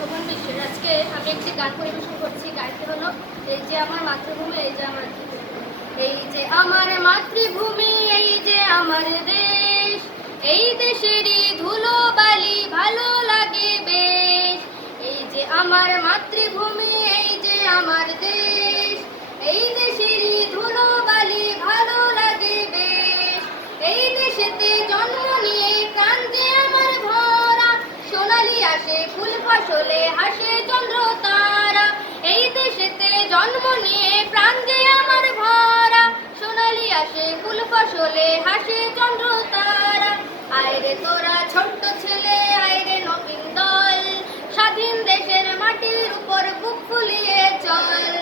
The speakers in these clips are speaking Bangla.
শোভন বিশ্বের। আজকে আমি একটি গান পরিবেশন করছি। গাইতে হলো এই যে আমার মাতৃভূমি, এই যে আমার এই যে আমার মাতৃভূমি, এই যে আমার দেশ, এই দেশেরই ধুলো বালি ভালো লাগে বেশ। এই যে আমার মাতৃভূমি, এই যে আমার দেশ, এই দেশেরই ধুলো বালি ভালো লাগে বেশ। এই দেশেতে জন্ম নিয়ে প্রাণ যে আমার ভরা, সোনালি আসে ফুল ফসলে হাসে চন্দ্র তারা। এই দেশেতে জন্ম নিয়ে প্রাণ যে আমার ভরা, সোনালি আসে ফুল ফসলে হাসে চন্দ্র তারা। আয়রে তোরা ছোট্ট ছেলে, আয়রে নবীন দল, স্বাধীন দেশের মাটির উপর বুক ফুলিয়ে চল।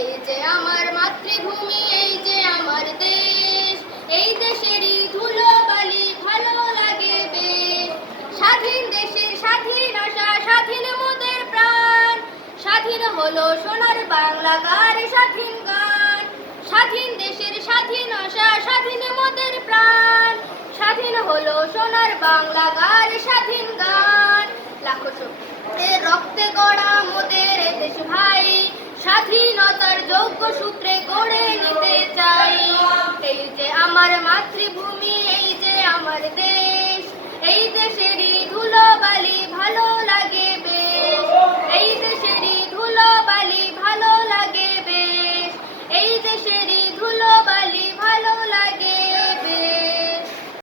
এই যে আমার মাতৃভূমি, এই যে আমার দেশ, এই দেশেরই ধুলো বালি ভালো লাগে বেশ। স্বাধীন দেশের স্বাধীন আশা, স্বাধীন মোদের প্রাণ, স্বাধীন হলো সোনার বাংলা গারে স্বাধীন গান। স্বাধীন দেশের স্বাধীন আশা, স্বাধীন মোদের প্রাণ, স্বাধীন হলো সোনার বাংলা গারে স্বাধীন গান। লাখো শহীদের রক্তে গড়া মোদের এ দেশ ভাই, স্বাধীনতার যোগ্য সূত্রে গড়ে নিতে চাই। এই যে আমার মাতৃভূমি, এই যে আমার দেশ, এই দেশে